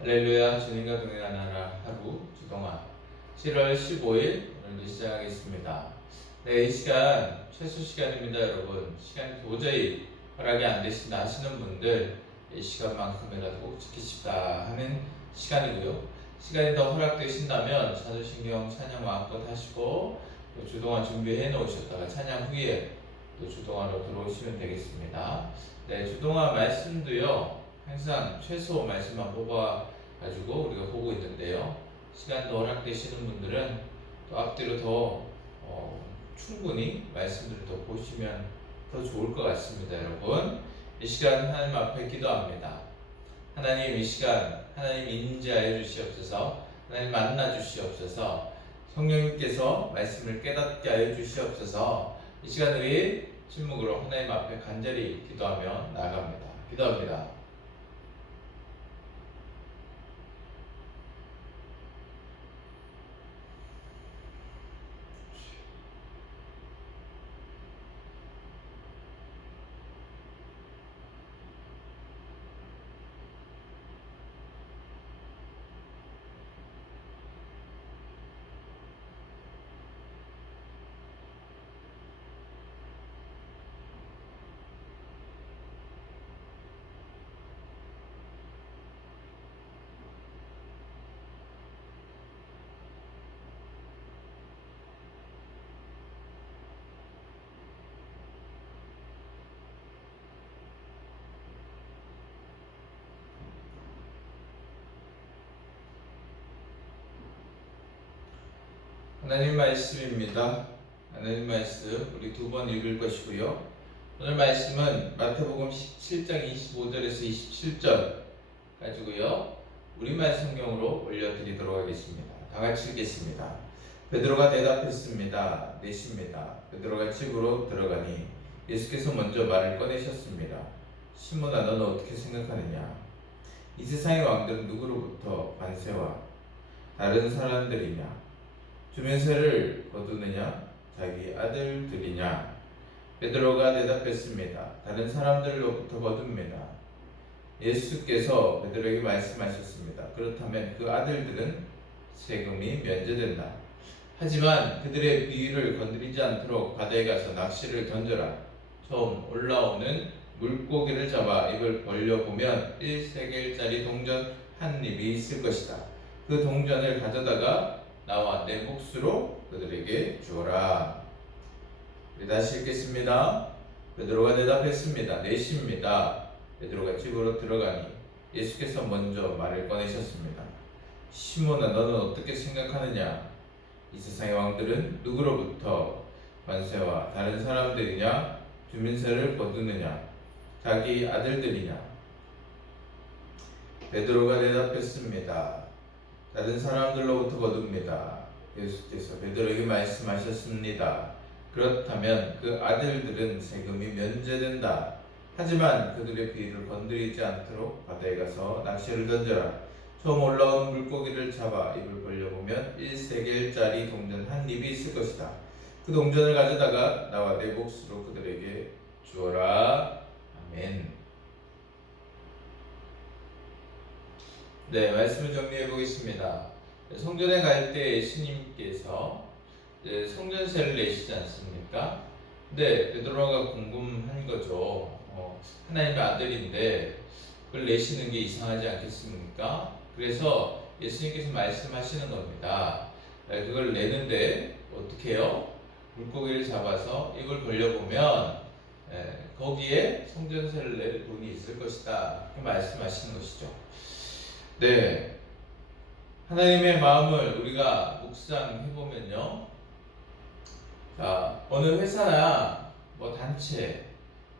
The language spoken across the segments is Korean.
할렐루야. 주님과 동행하라 하루 주동안 7월 15일 오늘도 시작하겠습니다. 네, 이 시간 최소 시간입니다. 여러분, 시간이 도저히 허락이 안 되신다 하시는 분들, 이 시간만큼이라도 꼭 지키십다 하는 시간이고요. 시간이 더 허락되신다면 사도신경 찬양 마음껏 하시고 또 주동안 준비해 놓으셨다가 찬양 후에 또 주동안으로 들어오시면 되겠습니다. 네, 주동안 말씀도요, 항상 최소 말씀만 뽑아가지고 우리가 보고 있는데요. 시간도 허락되시는 분들은 또 앞뒤로 더 충분히 말씀들을 더 보시면 더 좋을 것 같습니다. 여러분, 이 시간 하나님 앞에 기도합니다. 하나님, 이 시간 하나님 인지하여 주시옵소서. 하나님 만나 주시옵소서. 성령님께서 말씀을 깨닫게 하여 주시옵소서. 이 시간 우리 침묵으로 하나님 앞에 간절히 기도하며 나아갑니다. 기도합니다. 하나님 말씀입니다. 하나님 말씀 우리 두 번 읽을 것이고요. 오늘 말씀은 마태복음 17장 25절에서 27절 가지고요. 우리말 성경으로 올려드리도록 하겠습니다. 다 같이 읽겠습니다. 베드로가 대답했습니다. 넷입니다. 베드로가 집으로 들어가니 예수께서 먼저 말을 꺼내셨습니다. 시몬아, 너는 어떻게 생각하느냐? 이 세상의 왕들은 누구로부터 관세와 다른 사람들이냐? 주면세를 거두느냐? 자기 아들들이냐? 베드로가 대답했습니다. 다른 사람들로부터 거둡니다. 예수께서 베드로에게 말씀하셨습니다. 그렇다면 그 아들들은 세금이 면제된다. 하지만 그들의 비위를 건드리지 않도록 바다에 가서 낚시를 던져라. 처음 올라오는 물고기를 잡아 입을 벌려보면 1세겔짜리 동전 한 입이 있을 것이다. 그 동전을 가져다가 나와 내 몫으로 그들에게 주어라. 다시 읽겠습니다. 베드로가 대답했습니다. 넷입니다. 베드로가 집으로 들어가니 예수께서 먼저 말을 꺼내셨습니다. 시몬아, 너는 어떻게 생각하느냐? 이 세상의 왕들은 누구로부터 관세와 다른 사람들이냐? 주민세를 거두느냐? 자기 아들들이냐? 베드로가 대답했습니다. 다른 사람들로부터 거둡니다. 예수께서 베드로에게 말씀하셨습니다. 그렇다면 그 아들들은 세금이 면제된다. 하지만 그들의 비위를 건드리지 않도록 바다에 가서 낚시를 던져라. 처음 올라온 물고기를 잡아 입을 벌려보면 1세겔짜리 동전 한 입이 있을 것이다. 그 동전을 가져다가 나와 내 몫으로 그들에게 주어라. 아멘. 네, 말씀을 정리해 보겠습니다. 성전에 갈 때 예수님께서 성전세를 내시지 않습니까? 근데 베드로가 궁금한 거죠. 하나님의 아들인데 그걸 내시는 게 이상하지 않겠습니까? 그래서 예수님께서 말씀하시는 겁니다. 그걸 내는데 어떻게 해요? 물고기를 잡아서 입을 벌려보면 거기에 성전세를 낼 돈이 있을 것이다. 그 말씀하시는 것이죠. 네, 하나님의 마음을 우리가 묵상해보면요. 자, 어느 회사나 뭐 단체,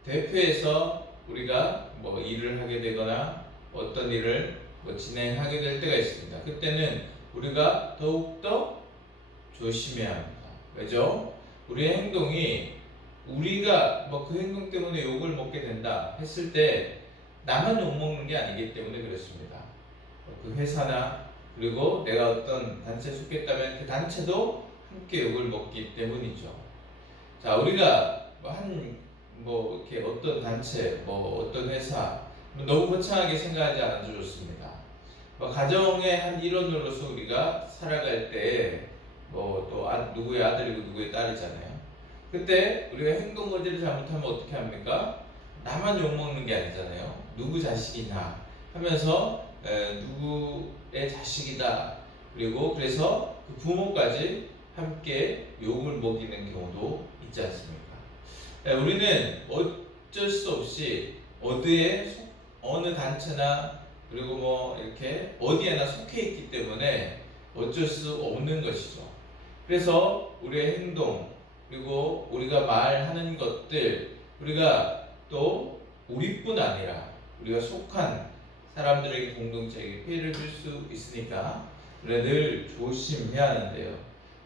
대표에서 우리가 뭐 일을 하게 되거나 어떤 일을 뭐 진행하게 될 때가 있습니다. 그때는 우리가 더욱더 조심해야 합니다. 왜죠? 우리의 행동이 우리가 뭐 그 행동 때문에 욕을 먹게 된다 했을 때 나만 욕먹는 게 아니기 때문에 그렇습니다. 그 회사나 그리고 내가 어떤 단체에 속했다면 그 단체도 함께 욕을 먹기 때문이죠. 자, 우리가 뭐 이렇게 어떤 단체, 뭐 어떤 회사 너무 거창하게 생각하지 않아도 좋습니다. 뭐 가정의 한 일원으로서 우리가 살아갈 때 뭐 또 누구의 아들이고 누구의 딸이잖아요. 그때 우리가 행동 거지를 잘못하면 어떻게 합니까? 나만 욕먹는 게 아니잖아요. 누구 자식이냐 하면서 누구의 자식이다. 그리고 그래서 그 부모까지 함께 욕을 먹이는 경우도 있지 않습니까? 우리는 어쩔 수 없이 어느 단체나 그리고 뭐 이렇게 어디에나 속해 있기 때문에 어쩔 수 없는 것이죠. 그래서 우리의 행동 그리고 우리가 말하는 것들 우리가 또 우리뿐 아니라 우리가 속한 사람들에게 공동체에게 피해를 줄 수 있으니까 우리가 늘 조심해야 하는데요.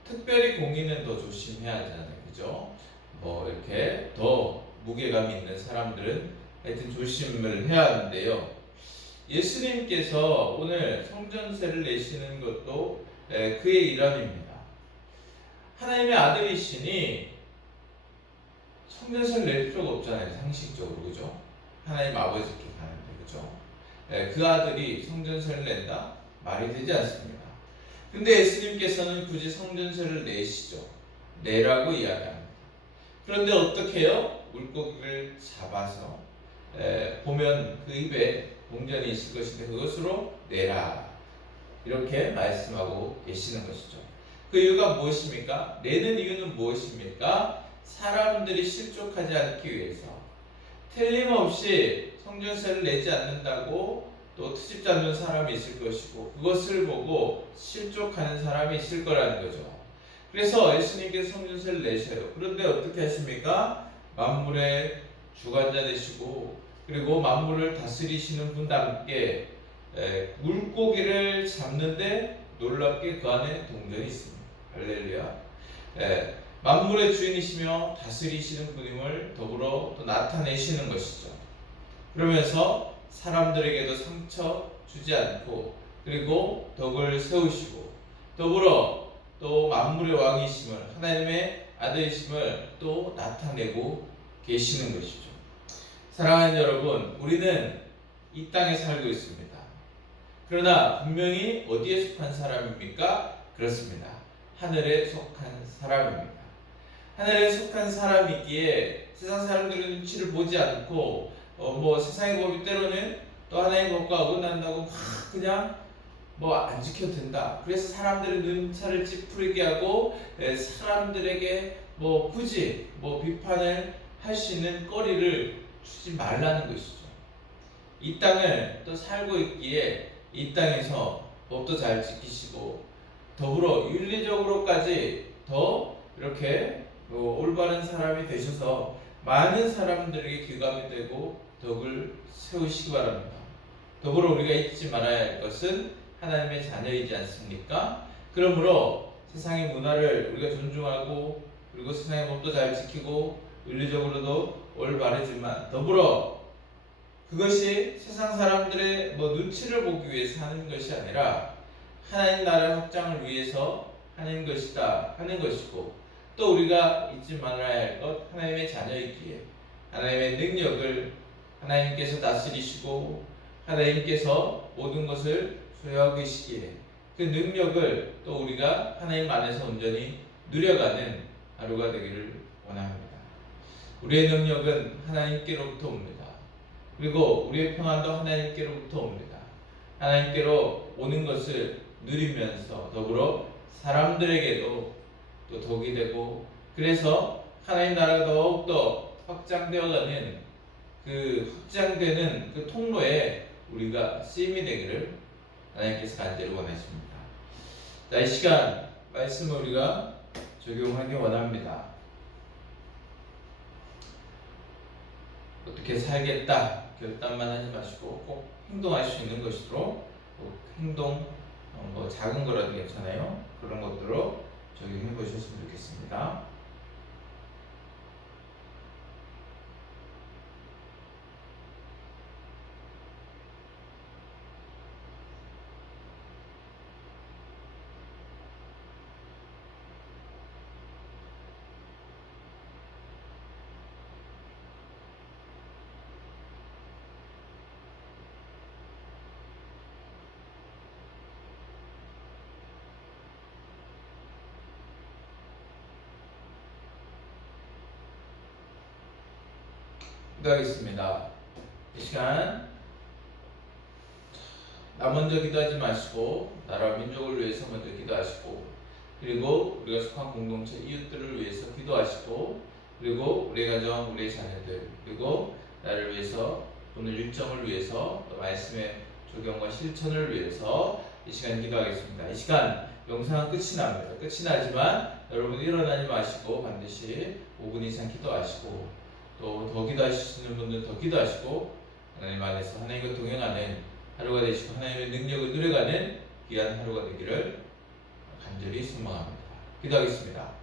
특별히 공인은 더 조심해야 하잖아요. 그죠? 뭐 이렇게 더 무게감 있는 사람들은 하여튼 조심을 해야 하는데요. 예수님께서 오늘 성전세를 내시는 것도 그의 일환입니다. 하나님의 아들이시니 성전세를 낼 필요가 없잖아요. 상식적으로. 그죠? 하나님 아버지께 가는데. 그죠? 그 아들이 성전세를 낸다? 말이 되지 않습니다. 근데 예수님께서는 굳이 성전세를 내시죠. 내라고 이야기합니다. 그런데 어떻게 해요? 물고기를 잡아서 보면 그 입에 동전이 있을 것인데 그것으로 내라 이렇게 말씀하고 계시는 것이죠. 그 이유가 무엇입니까? 내는 이유는 무엇입니까? 사람들이 실족하지 않기 위해서. 틀림없이 성전세를 내지 않는다고 또 트집 잡는 사람이 있을 것이고 그것을 보고 실족하는 사람이 있을 거라는 거죠. 그래서 예수님께서 성전세를 내셔요. 그런데 어떻게 하십니까? 만물의 주관자 되시고 그리고 만물을 다스리시는 분과 함께 물고기를 잡는데 놀랍게 그 안에 동전이 있습니다. 할렐루야. 만물의 주인이시며 다스리시는 분임을 더불어 또 나타내시는 것이죠. 그러면서 사람들에게도 상처 주지 않고 그리고 덕을 세우시고 더불어 또 만물의 왕이심을 하나님의 아들이심을 또 나타내고 계시는 것이죠. 사랑하는 여러분, 우리는 이 땅에 살고 있습니다. 그러나 분명히 어디에 속한 사람입니까? 그렇습니다. 하늘에 속한 사람입니다. 하늘에 속한 사람이기에 세상 사람들의 눈치를 보지 않고 뭐 세상의 법이 때로는 또 하나님의 법과 어긋난다고 막 그냥 뭐 안 지켜도 된다. 그래서 사람들의 눈살을 찌푸리게 하고 사람들에게 뭐 굳이 뭐 비판을 할 수 있는 거리를 주지 말라는 것이죠. 이 땅을 또 살고 있기에 이 땅에서 법도 잘 지키시고 더불어 윤리적으로까지 더 이렇게 올바른 사람이 되셔서 많은 사람들에게 귀감이 되고 덕을 세우시기 바랍니다. 더불어 우리가 잊지 말아야 할 것은 하나님의 자녀이지 않습니까? 그러므로 세상의 문화를 우리가 존중하고 그리고 세상의 법도 잘 지키고 윤리적으로도 올바르지만 더불어 그것이 세상 사람들의 눈치를 보기 위해서 하는 것이 아니라 하나님 나라의 확장을 위해서 하는 것이다 하는 것이고 또 우리가 잊지 말아야 할 것 하나님의 자녀이기에 하나님의 능력을 하나님께서 다스리시고 하나님께서 모든 것을 소유하고 계시기에 그 능력을 또 우리가 하나님 안에서 온전히 누려가는 하루가 되기를 원합니다. 우리의 능력은 하나님께로부터 옵니다. 그리고 우리의 평안도 하나님께로부터 옵니다. 하나님께로 오는 것을 누리면서 더불어 사람들에게도 또 덕이 되고 그래서 하나님 나라가 더욱더 확장되어가는 그 확장되는 그 통로에 우리가 쓰임이 되기를 하나님께서 간절히 원하십니다. 자, 이 시간 말씀을 우리가 적용하기 원합니다. 어떻게 살겠다 결단만 하지 마시고 꼭 행동할 수 있는 것으로 행동 뭐 작은 거라도 괜찮아요. 그런 것들로 적용해 보셨으면 좋겠습니다. 기도하겠습니다. 이 시간 나 먼저 기도하지 마시고 나라와 민족을 위해서 먼저 기도하시고, 그리고 우리가 속한 공동체 이웃들을 위해서 기도하시고, 그리고 우리 가정, 우리 자녀들, 그리고 나를 위해서, 오늘 일정을 위해서, 또 말씀의 적용과 실천을 위해서 이 시간 기도하겠습니다. 이 시간 영상은 끝이 납니다. 끝이 나지만 여러분 일어나지 마시고 반드시 5분 이상 기도하시고, 또 더 기도하시는 분들 더 기도하시고, 하나님 안에서 하나님과 동행하는 하루가 되시고 하나님의 능력을 누려가는 귀한 하루가 되기를 간절히 소망합니다. 기도하겠습니다.